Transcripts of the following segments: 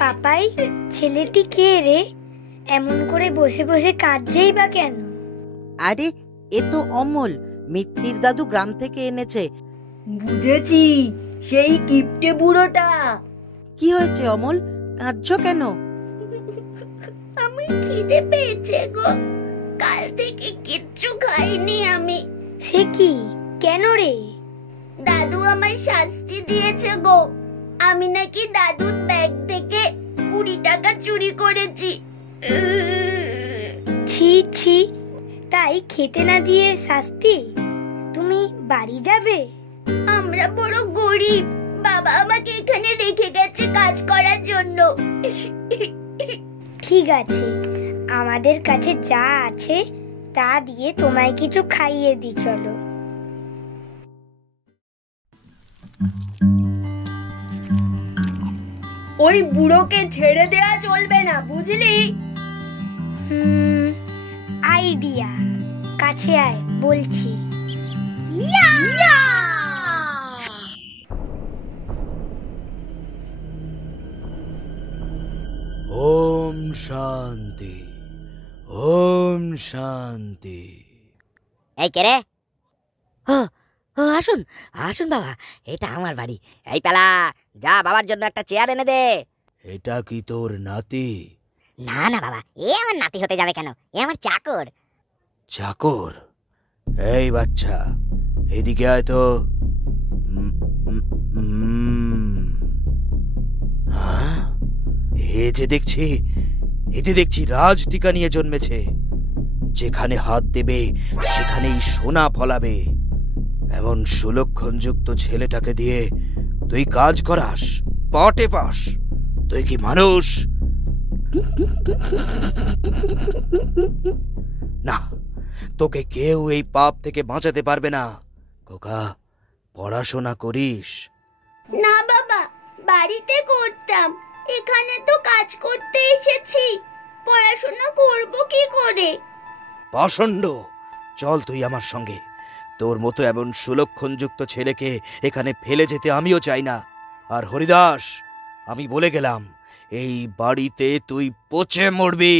পাপাই, ছেলেটি কে রে? এমন করে বসে বসে কাঁদছেই বা কেন? আরে এ তো অমল, মিত্তির দাদু গ্রাম থেকে এনেছে। বুঝেছি, সেই কিপটে বুড়োটা। কি হয়েছে অমল, কাঁদছো কেন? আমার খিদে পেয়েছে গো, কাল থেকে কিচ্ছু খাইনি আমি। সে কি, কেন রে? দাদু আমায় শাস্তি দিয়েছে গো, আমি নাকি দাদুর ব্যাগ থেকে 20 টাকা চুরি করেছি। ছি ছি, তাই খেতে না দিয়ে শাস্তি? তুমি বাড়ি যাবে? আমরা বড় গরিব, বাবা আমাকে এখানে রেখে গেছে কাজ করার জন্য। ঠিক আছে, আমাদের কাছে যা আছে তা দিয়ে তোমায় কিছু খাইয়ে দি, চলো। ওই বুড়োকে ছেড়ে দেয়া চলবে না, বুঝলি? আইডিয়া, কাছে আয় বলছি। ওম শান্তি, ওম শান্তি। এই কে রে? আসুন আসুন বাবা, এটা আমার বাড়ি। এই পেলা, যা বাবার জন্য একটা চেয়ার এনে দে। এটা কি তোর নাতি? না না বাবা, এ আমার নাতি হতে যাবে কেন? এ আমার চাকর। চাকর? এই বাচ্চা, এদিকে আয় তো। এ যে দেখছি রাজ টিকা নিয়ে জন্মেছে। যেখানে হাত দেবে সেখানেই সোনা ফলাবে। এমন সুলক্ষণযুক্ত ছেলেটাকে দিয়ে তুই কাজ করাস, পটে পাস? তুই কি মানুষ? না, তোকে কেউ এই পাপ থেকে বাঁচাতে পারবে না। খোকা, পড়াশোনা করিস? না বাবা, বাড়িতে করতাম, এখানে তো কাজ করতে এসেছি, পড়াশোনা করব কি করে? পাষণ্ড, চল তুই আমার সঙ্গে। তোর মতো এমন সুলক্ষণযুক্ত ছেলেকে এখানে ফেলে যেতে আমিও চাই না। আর হরিদাস, আমি বলে গেলাম, এই বাড়িতে তুই পচে মরবি।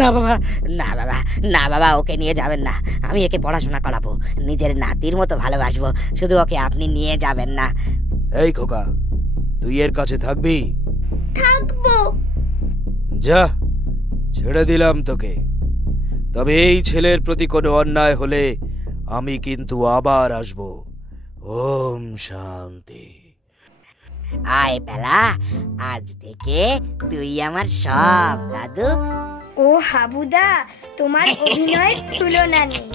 না বাবা, না বাবা, না বাবা, ওকে নিয়ে যাবেন না। আমি একে পড়াশোনা করাবো, নিজের নাতির মতো ভালোবাসবো, শুধু ওকে আপনি নিয়ে যাবেন না। এই খোকা, তুই এর কাছে থাকবি? থাকবো। যা, ছেড়ে দিলাম তোকে। তবে এই ছেলের প্রতি কোনো অন্যায় হলে আমি কিন্তু আবার আসব। ওম শান্তি। আয় পেলা, আজ থেকে তুই আমার সব দাদু। ও হাবুদা, তোমার অভিনয়ের তুলনা নেই।